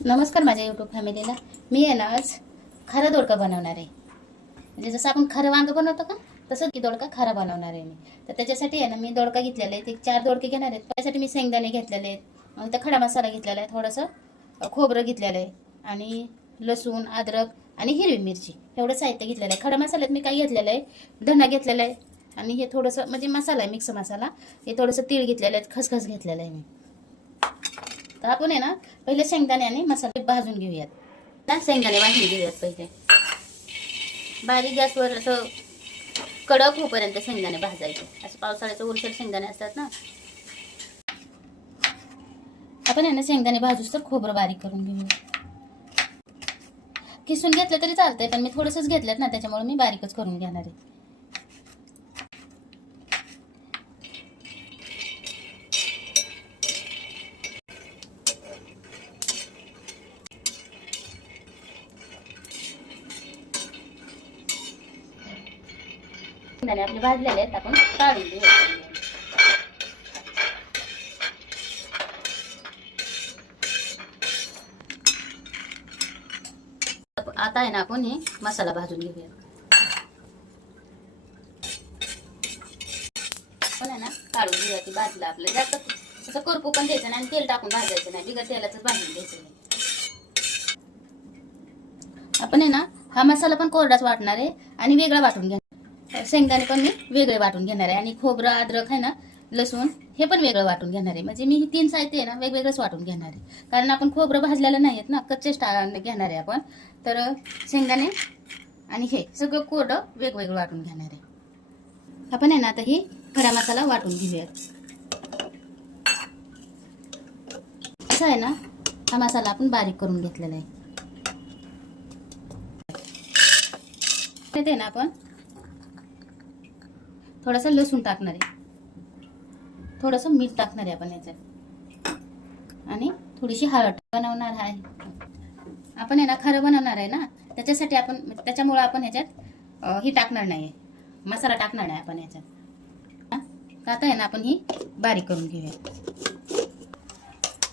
नमस्कार माझ्या यूट्यूब फॅमिलीला. मी आहे ना आज खरा दोडका बनवणार आहे. म्हणजे जसं आपण खरं वांग बनवतो का तसं की दोडका खरा बनवणार आहे मी. तर त्याच्यासाठी आहे ना मी दोडका घेतलेला आहे. ते 4 दोडके घेणार आहेत. त्यासाठी मी शेंगदाणे घेतलेले आहेत. मग त्या खडा मसाला घेतलेला आहे. थोडंसं खोबरं घेतलेलं आहे आणि लसूण, अद्रक आणि हिरवी मिरची एवढं साहित्य घेतलेलं आहे. खडा मसाल्यात मी काय घेतलेलं आहे, धना घेतलेला आहे आणि हे थोडंसं म्हणजे मसाला आहे, मिक्स मसाला. हे थोडंसं तीळ घेतलेलं आहे, खसखस घेतलेलं आहे मी. तर आपण आहे ना पहिले शेंगदाणे आणि मसाले भाजून घेऊयात. ना शेंगदाणे भाजून घेऊयात पहिले. बारीक गॅसवर असं कडक होईपर्यंत शेंगदाणे भाजायचे. असं पावसाळ्याचं उरसर शेंगदाणे असतात ना. आपण आहे ना शेंगदाणे भाजूस तर खोबरं बारीक करून घेऊया. किसून घेतलं तरी चालतंय, पण मी थोडंसंच घेतलं ना त्याच्यामुळे मी बारीकच करून घेणार आहे. शेंगदाणे आपले भाजलेले आहेत, आपण काढून घेऊया. आता आहे ना आपण हे मसाला भाजून घेऊया. पण आहे ना काढून घेऊया. ती भाजला आपलं जास्त असं करपू पण द्यायचं नाही आणि तेल टाकून भाजायचं नाही. बिगर तेलाच भाजून घ्यायचं नाही. आपण आहे ना हा मसाला पण कोरडाच वाटणार आहे आणि वेगळा वाटून घेणार. शेंगदाणे पण मी वेगळे वाटून घेणार आहे आणि खोबरं, अद्रक आहे ना, लसूण हे पण वेगळं वाटून घेणार आहे. म्हणजे मी ही 3 साहित्य आहे ना वेगवेगळंच वाटून घेणार आहे. कारण आपण खोबरं भाजलेलं नाही आहेत ना, कच्चेच घेणार आहे आपण. तर शेंगदाणे आणि हे सगळं कोरडं वेगवेगळं वाटून घेणार आहे. आपण आहे ना आता ही खडा मसाला वाटून घेऊयात. असं आहे ना हा मसाला आपण बारीक करून घेतलेला आहे. ते ना आपण थोडंसं लसूण टाकणार आहे, थोडंसं मीठ टाकणार आहे आपण याच्यात आणि थोडीशी हळद बनवणार आहे. आपण आहे ना खरं बनवणार आहे ना, त्याच्यासाठी आपण त्याच्यामुळं आपण ह्याच्यात ही टाकणार नाही, मसाला टाकणार नाही आपण याच्यात. तर आता आहे ना आपण ही बारीक करून घेऊया.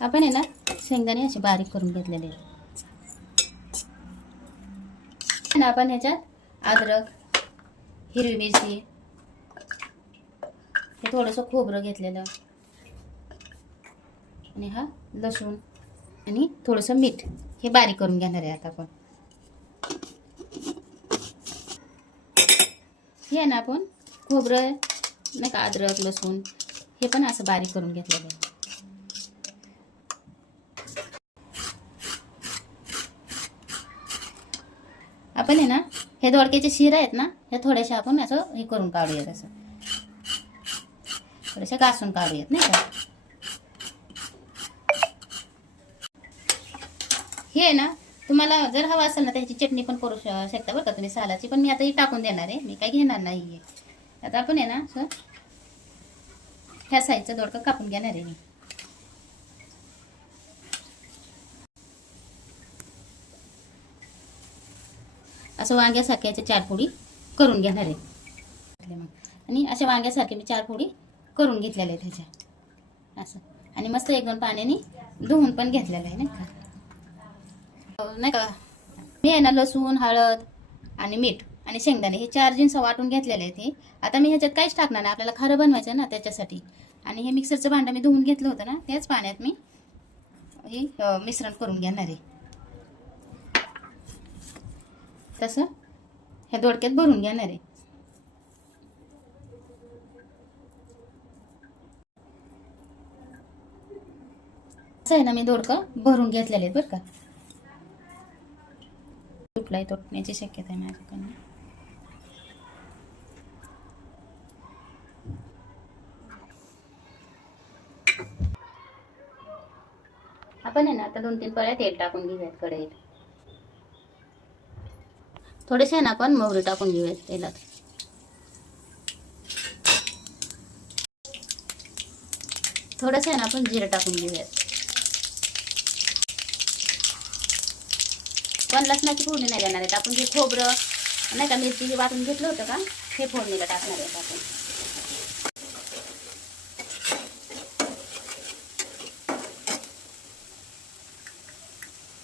आपण आहे ना शेंगदाणे असे बारीक करून घेतलेले आहे. आपण ह्याच्यात अद्रक, हिरवी मिरची, हे थोडंसं खोबरं घेतलेलं आणि हा लसूण आणि थोडंसं मीठ हे बारीक करून घेणार आहे आता आपण. हे आहे ना आपण खोबरं नाही का, अद्रक, लसूण हे पण असं बारीक करून घेतलेलं आहे. आपण आहे ना हे दोडक्याचे शिरा आहेत ना, हे थोडेसे आपण असं हे करून काढूयात, असं थोडेसे घासून काढूयात नाही का. हे आहे ना तुम्हाला जर हवा असेल ना त्याची चटणी पण करू शकता बरं का तुम्ही, सालाची. पण मी आता ही टाकून देणार आहे, मी काही घेणार नाही आहे. आता आपण आहे ना असं ह्या साईजचा दोडका कापून घेणार आहे मी. असं वांग्यासारख्या 4 फोडी करून घेणार आहे आणि अशा वांग्यासारखे मी 4 फोडी करून घेतलेल्या आहेत ह्याच्या असं. आणि मस्त 1-2 पाण्याने धुवून पण घेतलेलं आहे नाही का. मी आहे ना लसूण, हळद आणि मीठ आणि शेंगदाणे हे 4 जिन्स वाटून घेतलेले आहेत. हे आता मी ह्याच्यात काहीच टाकणार नाही, आपल्याला खरं बनवायचं ना त्याच्यासाठी. आणि हे मिक्सरचं भांडं मी धुवून घेतलं होतं ना, त्याच पाण्यात मी हे मिश्रण करून घेणार आहे. तसं ह्या दोडक्यात भरून घेणार आहे. असं आहे ना मी दोडका भरून घेतलेले आहेत बरं का. तुटलाय, तुटण्याची शक्यता आहे माझ्याकडनं. आपण आहे ना आता 2-3 पळ्या तेल टाकून घेऊयात कढईत. थोडेसे ना आपण मोहरी टाकून घेऊयात तेलात. थोडंसं आहे ना आपण जिरं टाकून घेऊयात. पण लसणाची फोडणी नाही देणार आहेत आपण. जे खोबरं नाही का, मिरची वाटून घेतलं होतं का, हे फोडणीला टाकणार आहेत आपण.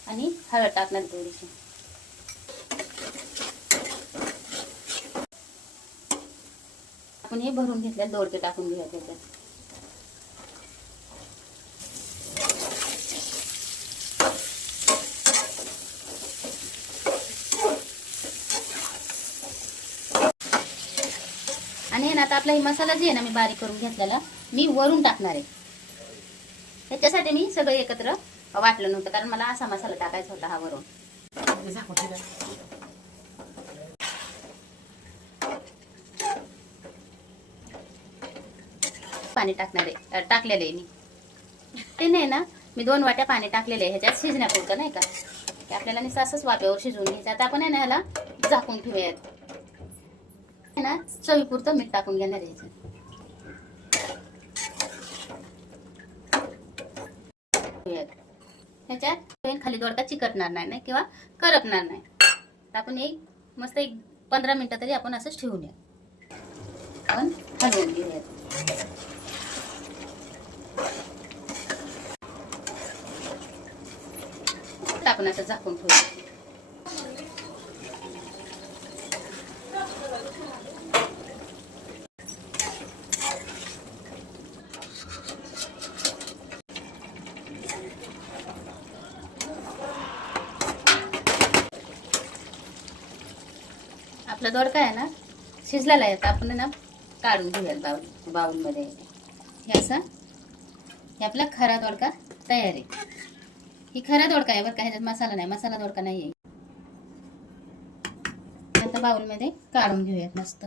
आणि हळद टाकणार थोडीशी. आपण हे भरून घेतल्यात दोडके टाकून घेऊया त्याच्यात. आणि ना आता आपला ही मसाला जे आहे ना मी बारीक करून घेतलेला मी वरून टाकणार आहे. त्याच्यासाठी मी सगळं एकत्र वाटलं नव्हतं, कारण मला असा मसाला टाकायचा होता हा वरून. पाणी टाकणार आहे, टाकलेलं आहे मी. ते नाही ना मी 2 वाट्या पाणी टाकलेले आहे ह्याच्यात शिजण्यापुरतं, नाही का. ते आपल्याला नुसतं असंच वाफेवर शिजवून घ्यायचं. आता आपण आहे ना ह्याला झाकून ठेवूयात. ना चवीपुरतं मीठ टाकून घेणार आहे ह्याच्यात. खाली दोडका चिकटणार नाही किंवा करपणार नाही. आपण एक मस्त 15 मिनिटं तरी आपण असंच ठेवूया. आपण हलवून घेऊयात. आपण असं झाकून ठेवूया. आपला दोडका आहे ना शिजलेला आहे. आपण ना काढून घेऊयात बाउलमध्ये. हे असं हे आपला खरा दोडका तयार आहे. ही खरा दोडका आहे बरं का, ह्याच्यात मसाला नाही, मसाला दोडका नाही आहे. आता बाउलमध्ये काढून घेऊयात मस्त.